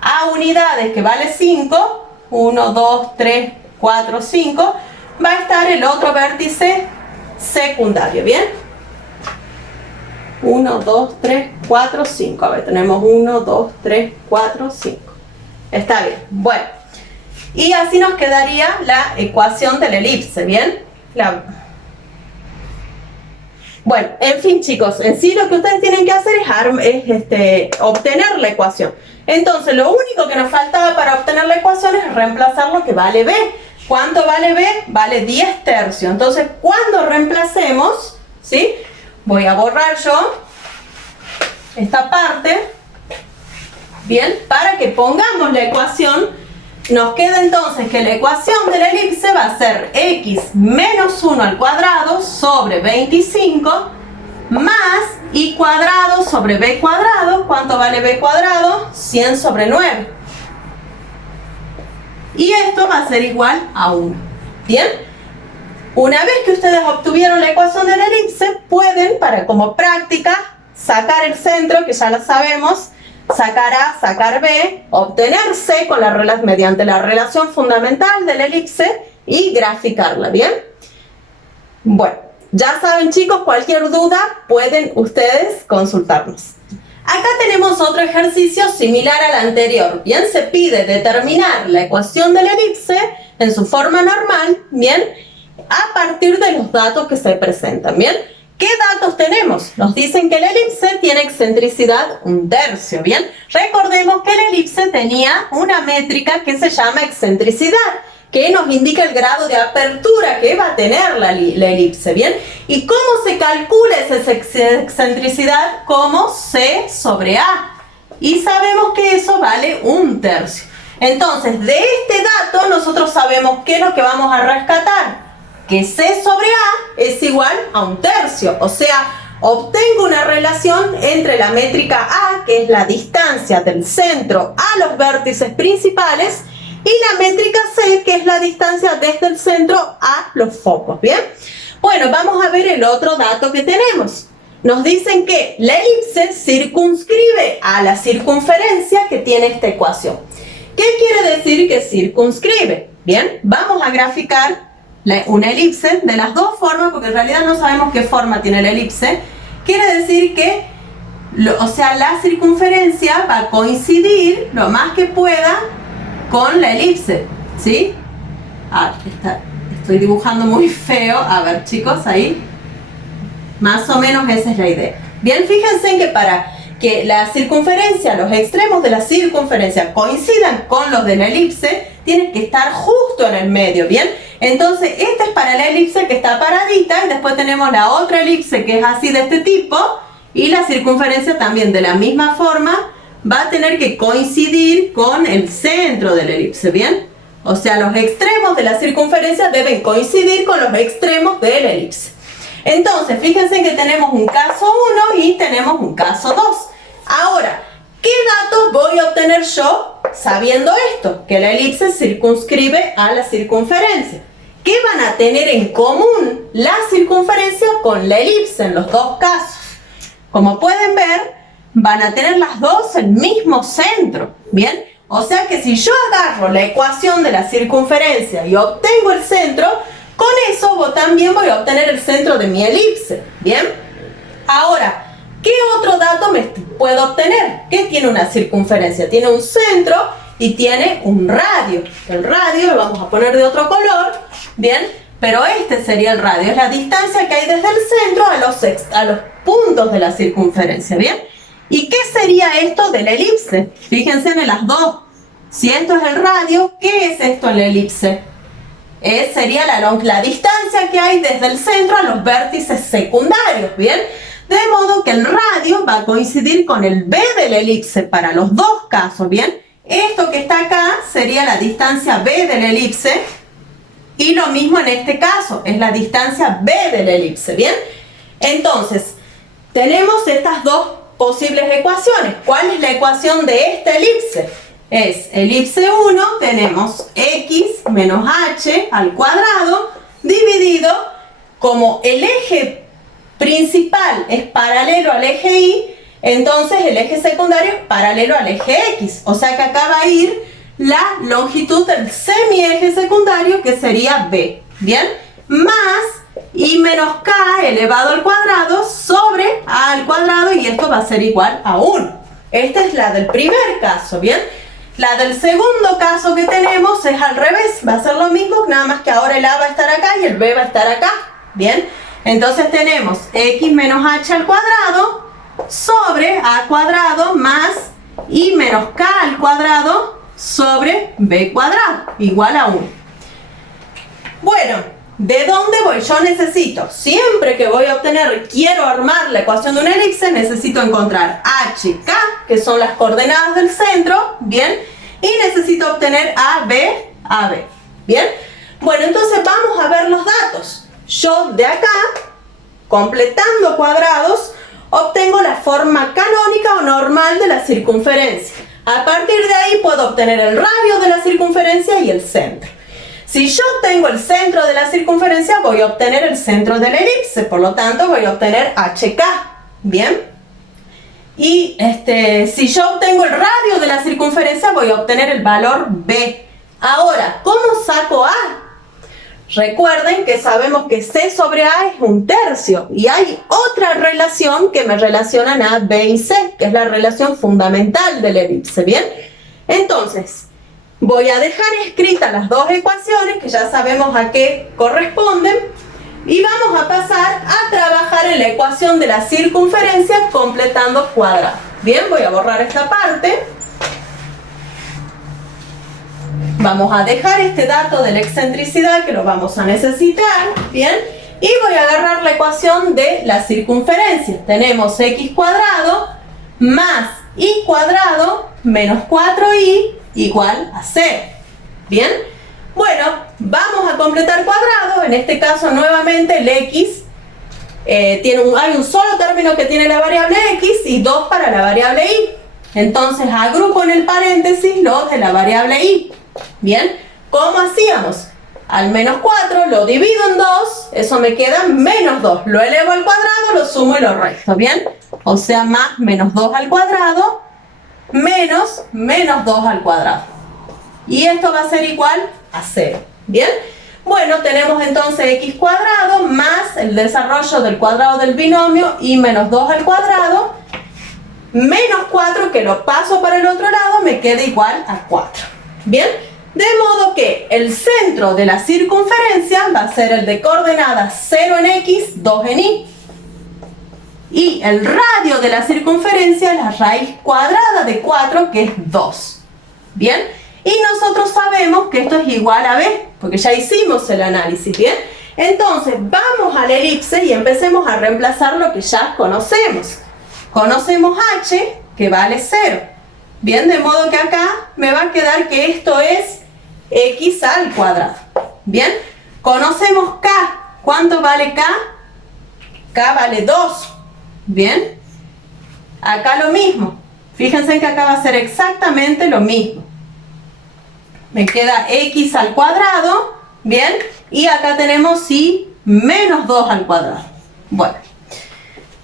a unidades que vale 5, 1, 2, 3, 4, 5, va a estar el otro vértice secundario, ¿bien? 1, 2, 3, 4, 5. A ver, tenemos 1, 2, 3, 4, 5. Está bien, bueno, y así nos quedaría la ecuación de la elipse, ¿bien? Bueno, en fin, chicos, en sí lo que ustedes tienen que hacer es obtener la ecuación. Entonces, lo único que nos faltaba para obtener la ecuación es reemplazar lo que vale b. ¿Cuánto vale b? Vale 10 tercios. Entonces, cuando reemplacemos, ¿sí? Voy a borrar yo esta parte. Bien, para que pongamos la ecuación, nos queda entonces que la ecuación de la elipse va a ser x menos 1 al cuadrado sobre 25 más y cuadrado sobre b cuadrado. ¿Cuánto vale b cuadrado? 100 sobre 9. Y esto va a ser igual a 1. Bien, una vez que ustedes obtuvieron la ecuación de la elipse, pueden, como práctica, sacar el centro, que ya lo sabemos, sacar A, sacar B, obtener C mediante la relación fundamental de la elipse y graficarla, ¿bien? Bueno, ya saben, chicos, cualquier duda pueden ustedes consultarnos. Acá tenemos otro ejercicio similar al anterior, ¿bien? Se pide determinar la ecuación de la elipse en su forma normal, ¿bien? A partir de los datos que se presentan, ¿bien? ¿Qué datos tenemos? Nos dicen que la elipse tiene excentricidad 1/3, ¿bien? Recordemos que la elipse tenía una métrica que se llama excentricidad, que nos indica el grado de apertura que va a tener la elipse, ¿bien? ¿Y cómo se calcula esa excentricidad? Como C sobre A. Y sabemos que eso vale 1/3. Entonces, de este dato nosotros sabemos qué es lo que vamos a rescatar. Que C sobre A es igual a 1/3. O sea, obtengo una relación entre la métrica A, que es la distancia del centro a los vértices principales, y la métrica C, que es la distancia desde el centro a los focos, ¿bien? Bueno, vamos a ver el otro dato que tenemos. Nos dicen que la elipse circunscribe a la circunferencia que tiene esta ecuación. ¿Qué quiere decir que circunscribe? Bien, vamos a graficar una elipse de las dos formas, porque en realidad no sabemos qué forma tiene la elipse. Quiere decir que, la circunferencia va a coincidir lo más que pueda con la elipse, ¿sí? Estoy dibujando muy feo. A ver, chicos, ahí. Más o menos esa es la idea. Bien, fíjense en que para que la circunferencia, los extremos de la circunferencia coincidan con los de la elipse, tienen que estar justo en el medio, ¿bien? Entonces, esta es para la elipse que está paradita, y después tenemos la otra elipse que es así de este tipo, y la circunferencia también de la misma forma va a tener que coincidir con el centro de la elipse, ¿bien? O sea, los extremos de la circunferencia deben coincidir con los extremos de la elipse. Entonces, fíjense que tenemos un caso 1 y tenemos un caso 2. Ahora, ¿qué datos voy a obtener yo sabiendo esto? Que la elipse circunscribe a la circunferencia. ¿Qué van a tener en común la circunferencia con la elipse en los dos casos? Como pueden ver, van a tener las dos el mismo centro, ¿bien? O sea que si yo agarro la ecuación de la circunferencia y obtengo el centro, con eso también voy a obtener el centro de mi elipse, ¿bien? Ahora, ¿qué otro dato me puedo obtener? ¿Qué tiene una circunferencia? Tiene un centro y tiene un radio. El radio lo vamos a poner de otro color, ¿bien? Pero este sería el radio, es la distancia que hay desde el centro a los puntos de la circunferencia, ¿bien? ¿Y qué sería esto de la elipse? Fíjense en las dos. Si esto es el radio, ¿qué es esto en la elipse? Sería la distancia que hay desde el centro a los vértices secundarios, ¿bien? De modo que el radio va a coincidir con el B de la elipse para los dos casos, ¿bien? Esto que está acá sería la distancia B de la elipse, y lo mismo en este caso, es la distancia B de la elipse, ¿bien? Entonces, tenemos estas dos posibles ecuaciones. ¿Cuál es la ecuación de esta elipse? Es elipse 1, tenemos x menos h al cuadrado dividido, como el eje principal es paralelo al eje y, entonces el eje secundario es paralelo al eje x. O sea que acá va a ir la longitud del semieje secundario, que sería b, ¿bien? Más y menos k elevado al cuadrado sobre a al cuadrado, y esto va a ser igual a 1. Esta es la del primer caso, ¿bien? La del segundo caso que tenemos es al revés, va a ser lo mismo, nada más que ahora el a va a estar acá y el b va a estar acá, ¿bien? Entonces tenemos x menos h al cuadrado sobre a cuadrado más y menos k al cuadrado sobre b cuadrado, igual a 1. Bueno, ¿de dónde voy? Yo necesito, siempre que voy a obtener, quiero armar la ecuación de una elipse, necesito encontrar h y k, que son las coordenadas del centro, ¿bien? Y necesito obtener AB, ¿bien? Bueno, entonces vamos a ver los datos. Yo de acá, completando cuadrados, obtengo la forma canónica o normal de la circunferencia. A partir de ahí puedo obtener el radio de la circunferencia y el centro. Si yo obtengo el centro de la circunferencia, voy a obtener el centro de la elipse, por lo tanto voy a obtener HK, ¿bien? Y si yo obtengo el radio de la circunferencia, voy a obtener el valor B. Ahora, ¿cómo saco A? Recuerden que sabemos que C sobre A es 1/3, y hay otra relación que me relacionan a B y C, que es la relación fundamental de la elipse, ¿bien? Entonces, voy a dejar escritas las dos ecuaciones, que ya sabemos a qué corresponden, Y vamos a pasar a trabajar en la ecuación de la circunferencia completando cuadrado. Bien, voy a borrar esta parte. Vamos a dejar este dato de la excentricidad que lo vamos a necesitar. Bien, y voy a agarrar la ecuación de la circunferencia. Tenemos x cuadrado más y cuadrado menos 4y igual a 0. Bien, bueno, vamos a completar cuadrado. En este caso nuevamente el x hay un solo término que tiene la variable x y 2 para la variable y. Entonces agrupo en el paréntesis los de la variable y. Bien, ¿cómo hacíamos? Al menos 4 lo divido en 2, eso me queda menos 2. Lo elevo al cuadrado, lo sumo y lo resto. Bien, o sea, más menos 2 al cuadrado menos menos 2 al cuadrado. Y esto va a ser igual a 0. Bien, bueno, tenemos entonces x cuadrado más el desarrollo del cuadrado del binomio y menos 2 al cuadrado menos 4, que lo paso para el otro lado, me queda igual a 4. Bien, de modo que el centro de la circunferencia va a ser el de coordenadas 0 en x, 2 en y. Y el radio de la circunferencia es la raíz cuadrada de 4, que es 2. Bien, y nosotros sabemos que esto es igual a b, porque ya hicimos el análisis. Bien, entonces vamos a la elipse y empecemos a reemplazar lo que ya conocemos. Conocemos h, que vale 0. Bien, de modo que acá me va a quedar que esto es x al cuadrado. Bien, conocemos k. ¿Cuánto vale k? K vale 2. Bien, acá lo mismo. Fíjense que acá va a ser exactamente lo mismo. Me queda x al cuadrado. Bien, y acá tenemos y menos 2 al cuadrado. Bueno,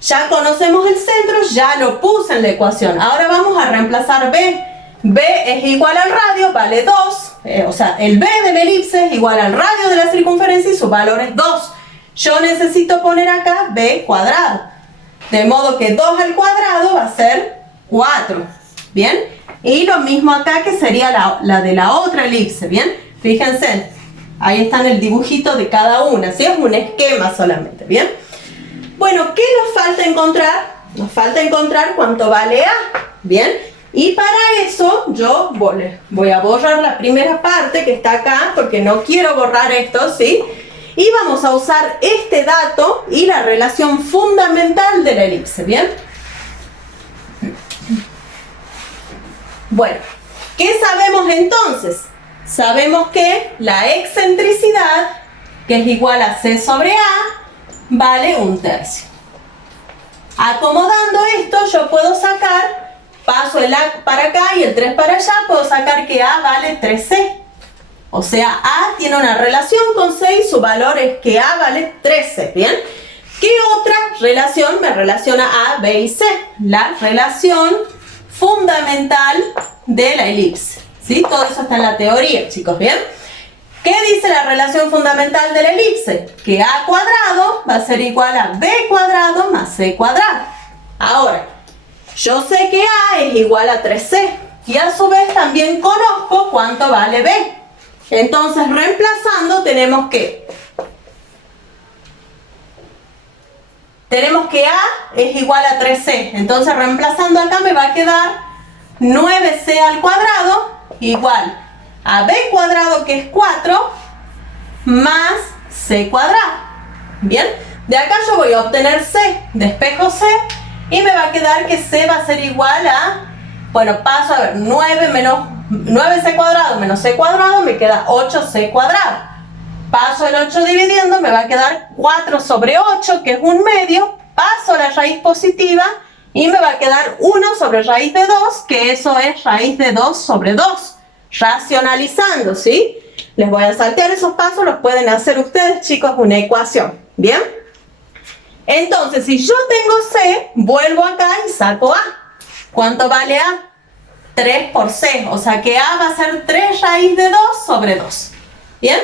ya conocemos el centro, ya lo puse en la ecuación. Ahora vamos a reemplazar b. b es igual al radio, vale 2. O sea, el b de la elipse es igual al radio de la circunferencia y su valor es 2. Yo necesito poner acá b cuadrado. De modo que 2 al cuadrado va a ser 4. Bien, y lo mismo acá, que sería la de la otra elipse. Bien, fíjense, ahí está en el dibujito de cada una. ¿Sí? Es un esquema solamente. Bien. Bueno, ¿qué nos falta encontrar? Nos falta encontrar cuánto vale A. Bien, y para eso yo voy a borrar la primera parte que está acá, porque no quiero borrar esto, ¿sí? Y vamos a usar este dato y la relación fundamental de la elipse. Bien. Bueno, ¿qué sabemos entonces? Sabemos que la excentricidad, que es igual a c sobre a, vale 1/3. Acomodando esto, yo puedo sacar, paso el a para acá y el 3 para allá, puedo sacar que a vale 3c. O sea, a tiene una relación con c y su valor es que a vale 13. Bien, ¿qué otra relación me relaciona a, b y c? La relación fundamental de la elipse. ¿Sí? Todo eso está en la teoría, chicos. Bien, ¿qué dice la relación fundamental de la elipse? Que a cuadrado va a ser igual a b cuadrado más c cuadrado. Ahora, yo sé que a es igual a 3c y a su vez también conozco cuánto vale b. Entonces, reemplazando, tenemos que a es igual a 3c. Entonces, reemplazando acá me va a quedar 9c al cuadrado igual a b cuadrado, que es 4, más c cuadrado. Bien, de acá yo voy a obtener c, despejo c y me va a quedar que c va a ser igual a, bueno, paso a ver, 9c cuadrado menos c cuadrado, me queda 8c cuadrado. Paso el 8 dividiendo, me va a quedar 4 sobre 8, que es 1/2, paso la raíz positiva y me va a quedar 1 sobre raíz de 2, que eso es raíz de 2 sobre 2. Racionalizando, ¿sí? Les voy a saltear esos pasos, los pueden hacer ustedes, chicos, una ecuación. ¿Bien? Entonces, si yo tengo c, vuelvo acá y saco a. ¿Cuánto vale a? 3 por c, o sea que a va a ser 3 raíz de 2 sobre 2. ¿Bien?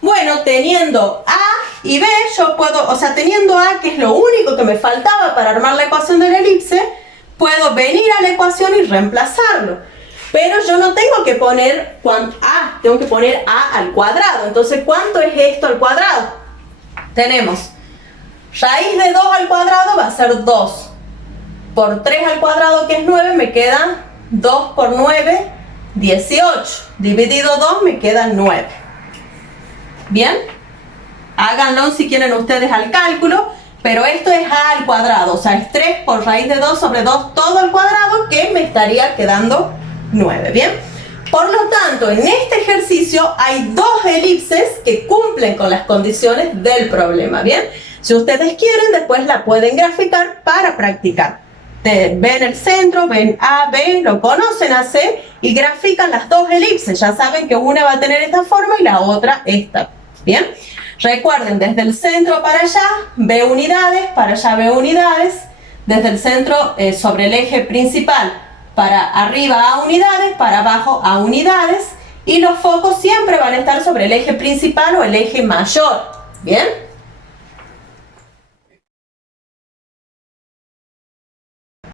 Bueno, teniendo a y b, yo puedo, o sea, teniendo a, que es lo único que me faltaba para armar la ecuación de la elipse, puedo venir a la ecuación y reemplazarlo. Pero yo no tengo que poner a, tengo que poner a al cuadrado. Entonces, ¿cuánto es esto al cuadrado? tenemos raíz de 2 al cuadrado va a ser 2. Por 3 al cuadrado, que es 9, me queda 2 por 9, 18. Dividido 2 me queda 9. Bien, háganlo si quieren ustedes al cálculo, pero esto es a al cuadrado, o sea, es 3 por raíz de 2 sobre 2 todo al cuadrado, que me estaría quedando 9. Bien, por lo tanto, en este ejercicio hay dos elipses que cumplen con las condiciones del problema. Bien, si ustedes quieren, después la pueden graficar para practicar. Ven el centro, ven A, B, lo conocen a C y grafican las dos elipses. Ya saben que una va a tener esta forma y la otra esta. Bien, recuerden, desde el centro para allá, B unidades, para allá B unidades. Desde el centro sobre el eje principal, para arriba A unidades, para abajo A unidades. Y los focos siempre van a estar sobre el eje principal o el eje mayor. Bien.